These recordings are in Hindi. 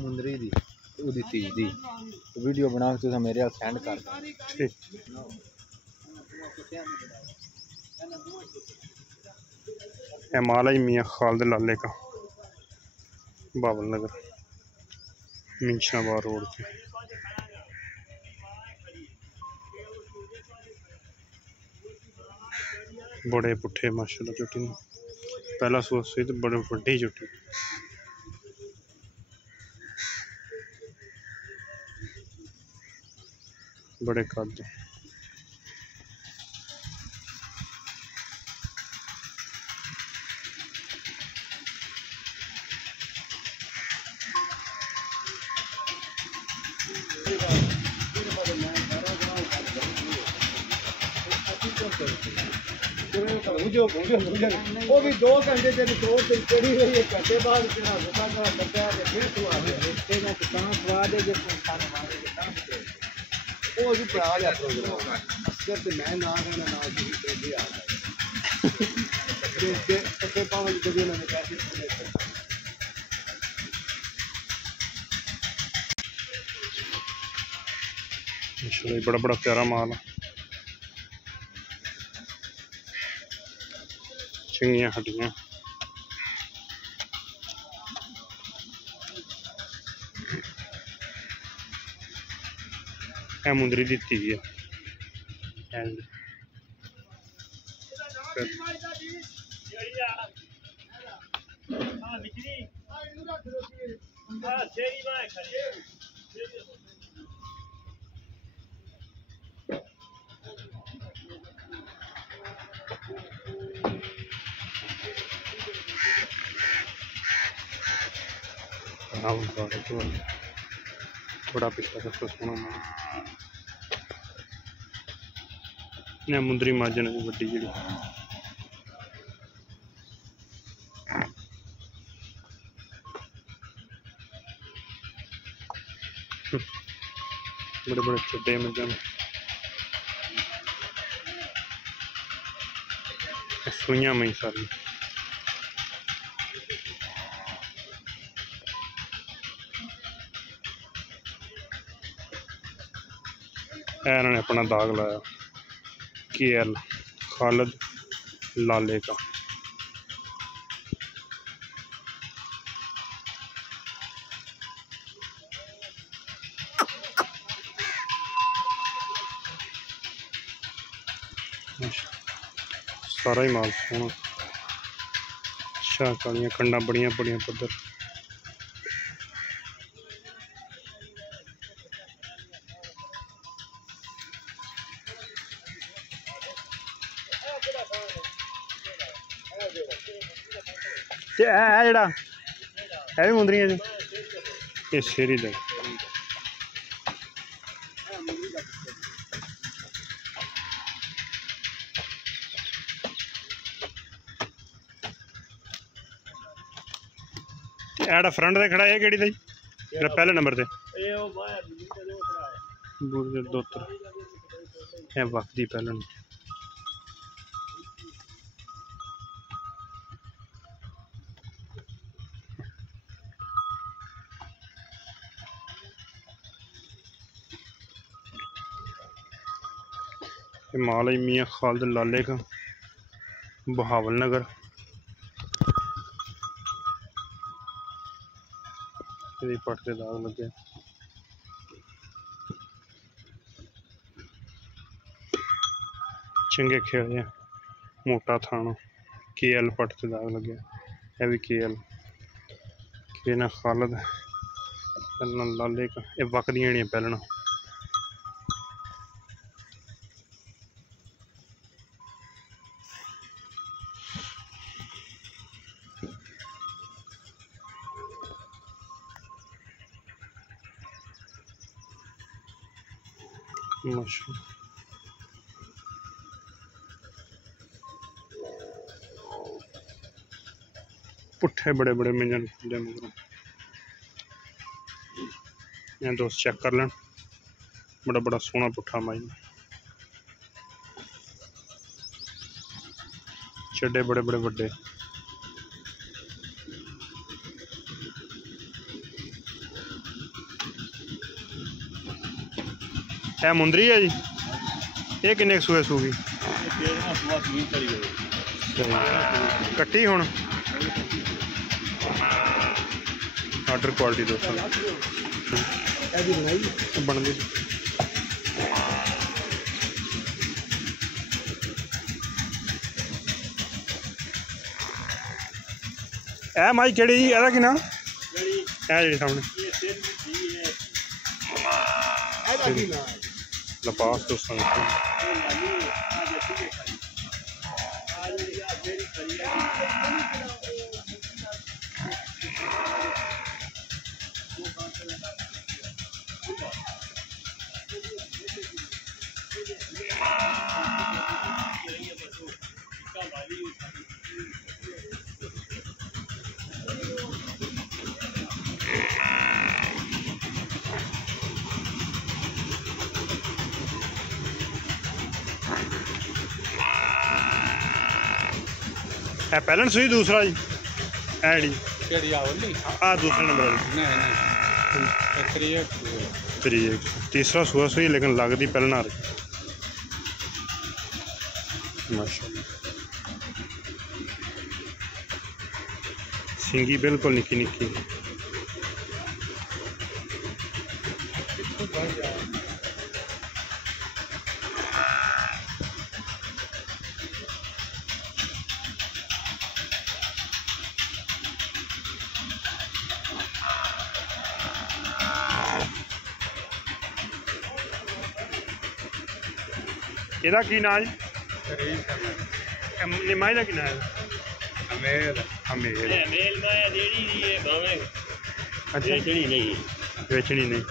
मुंदरी दी ओदी धी दी वीडियो बना के तुम मेरे हाथ सेंड कर दे। माला मियाँ खालिद लाले का बाबल नगर मिंशनाबाद रोड पे। बड़े पुट्ठे माशाल्लाह चुट्टी पहला सूआ सी तो बड़े बड़ी चुट्टी बड़े कद वो भी 2 घंटे तेरी तोड़ ते चढ़ी हुई है घंटे बाद तेरा रुका का बंदा है फिर तू आ गया तेरा किसान खवा दे जे खाने मारे के काम वो भी पड़ा जा प्रोग्राम अक्सर ते मैं ना कहना ना जी ते आ गया ते पावन कभी ना कैसे माशाल्लाह बड़ा बड़ा प्यारा माल है। चंगियां हड्डियां है मुंदरी दी धी है। बड़ा पिछला सबको सोना ने मुंदरी माजन वड्डी जी बड़े बड़े चड्डे मजन सुइयां मई सारी इन्होंने अपना दाग लाया KL खालिद लाले का। सारा ही माल सोना शाह कालियां कंडा बड़ियां बड़ियां पद्धर जड़ा है भी मुंदरियां ये शेरी दे एड़ा फ्रंट से खड़ा है केड़ी दा पहले नंबर से दोतर है वक्ती पहले माल मियाँ खालिद लाले का बहावल नगर। पट के दाग लगे चंगे खेड़े मोटा थाना KL पट से दाग लगे है भी KL के ना खालिद लाले का ये वकदियां नहीं पहलना माशा पुट्ठे बड़े बड़े मिंजन खुले मगर यहाँ दोस्त चेक कर लें बड़ा बड़ा सोहना पुट्ठा माई चड्डे बड़े बड़े बड़े है मुंदरी है जी ये किन्ने सूए सूगी कट्टी हुण आर्डर क्वालिटी दोस्तों बनती ए माई केड़ी जी एदा कि नाम है जी सामने लपास दोस्तों है पहले सुई दूसरा जी है जी दूसरे नंबर तीसरा सुआ सुई लेकिन लगती पहले आ रही माशाअल्लाह सिंगी बिल्कुल निक्की निक्की ਇਹਦਾ ਕੀ ਨਾਂ ਹੈ ਨਿਮਾਈ ਦਾ ਕੀ ਨਾਂ ਹੈ ਅਮੇਲ ਮਾਇਆ ਜਿਹੜੀ ਦੀ ਹੈ ਭਾਵੇਂ ਅੱਛਾ ਵੇਚਣੀ ਨਹੀਂ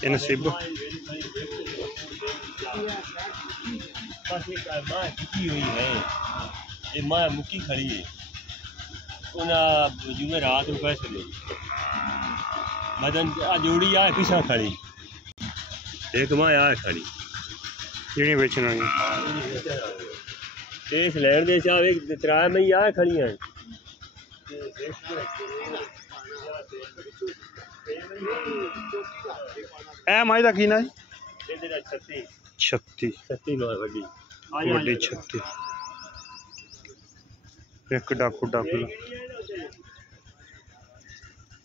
ये नसीब माँ मुक्की खड़ी है उन्हें जुमे रात में पैसे ले मदन जोड़ी आए पीछा खड़ी एक माँ आए खड़ी ਜਿਹੜੀ ਵੇਚਣ ਵਾਲੀ इस लैंड दे चाहे त्रै मई आए खड़ी हैं ਇਹ ਮਾਈ ਦਾ ਕੀ ਨਾਂ ਜੀ 36 वड्डी ਵੱਡੀ 36 एक डाकू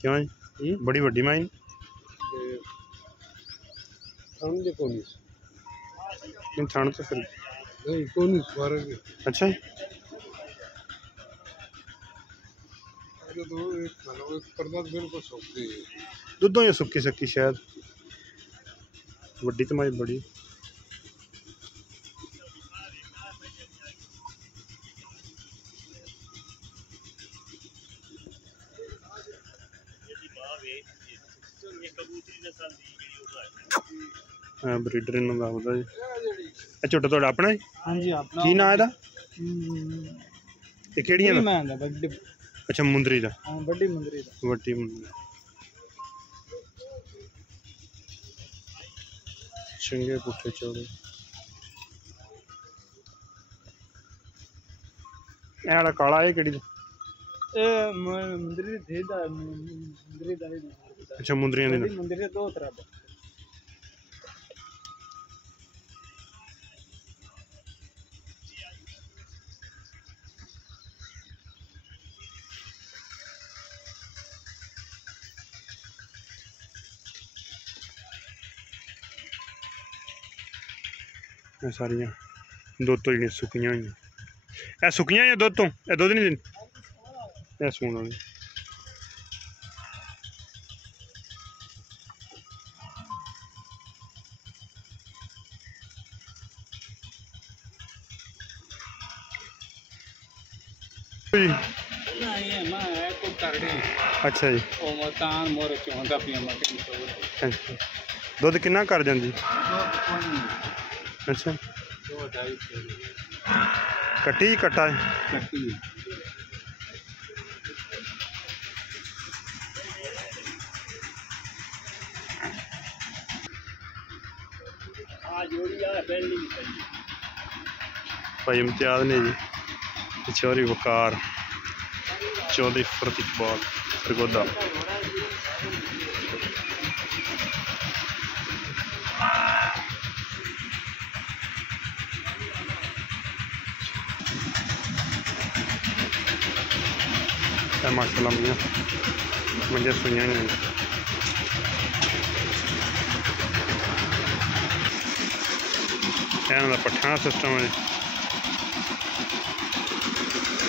क्यों जी बड़ी वड्डी माई थान तो फिर अच्छा जी दुद्धों या सुक्की सक्की शायद वड्डी तो माई बड़ी ब्रीडर इन्हों दसदा जी झुट तुहाडा अपना जी हाँ जी अपना की नाम एदा ये केड़ियां दा अच्छा मुंदरी दा बड़ी मुंदरी दा वड्डी मुंदरी चंगे पुट्ठे चौड़े एड़ा काला है केड़ी मुंदरी थे दा मुंदरी दा अच्छा मुंदरियां दी मुंदरी दो तरह ये सारियां दुध तो जी सुक्कियां हुई ए सुक्कियां या दुध तो ए दुध नहीं दिन ए सून वाली अच्छा जी दुध किन्ना कर जाती अच्छा कट्टी कट्टा है भाई इम्तियाज ने जी चौधरी वकार चौधरी फरत इकबाल सरगोदा माशाल्लाह मियाँ मुझे सुनिया नहीं इन्हों का पट्ठा सिस्टम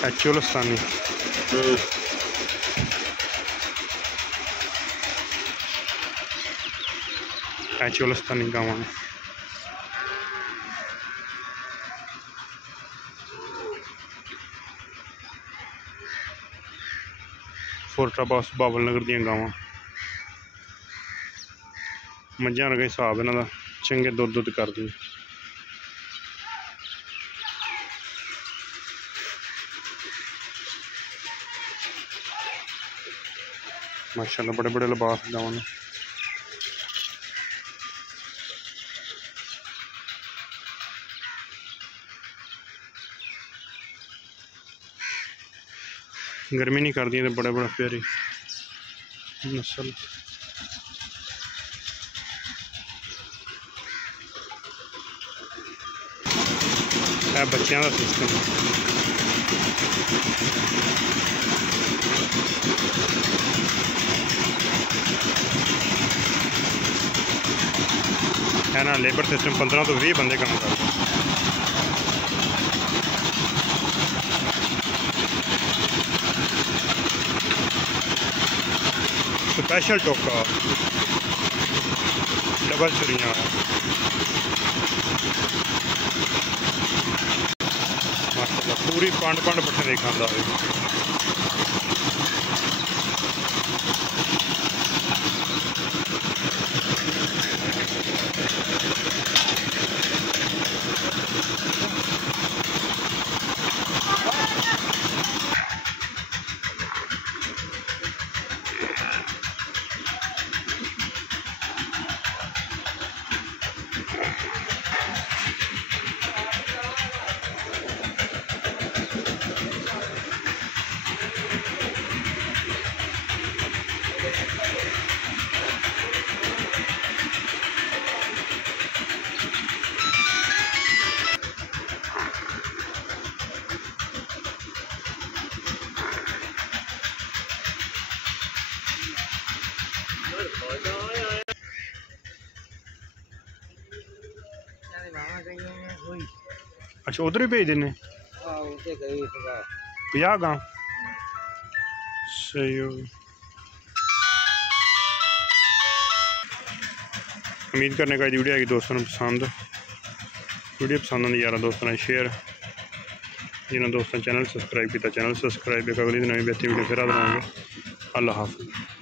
है चुलस्तानी चुलस्तानी गाँव फोर्टाबास बाबल नगर दियां गावां मझां वर्गा हिसाब इन्हां दा चंगे दुध करदी माशाल्लाह बड़े बड़े लिबास गावां ने गर्मी नहीं करती तो बड़ा बड़ा प्यारी नस्ल है बच्चों का सिस्टम है ना लेबर सिस्टम 15 तो 20 बंदे काम करते स्पेशल टोका डबल चुरियाँ माशाल्लाह पूरी पंड पट्ठे नहीं खाता अच्छा उधर ही भेज देने 50 गाँव सही हो। उम्मीद करने का वीडियो आएगी दोस्तों पसंद वीडियो पसंद आती यार दोस्तों ने शेयर जिन्होंने दोस्तों चैनल सब्सक्राइब किया चैनल सब्सक्राइब अगली दिन नवी बेहतरीन वीडियो फिर बनाएंगे। अल्लाह हाफ़िज़।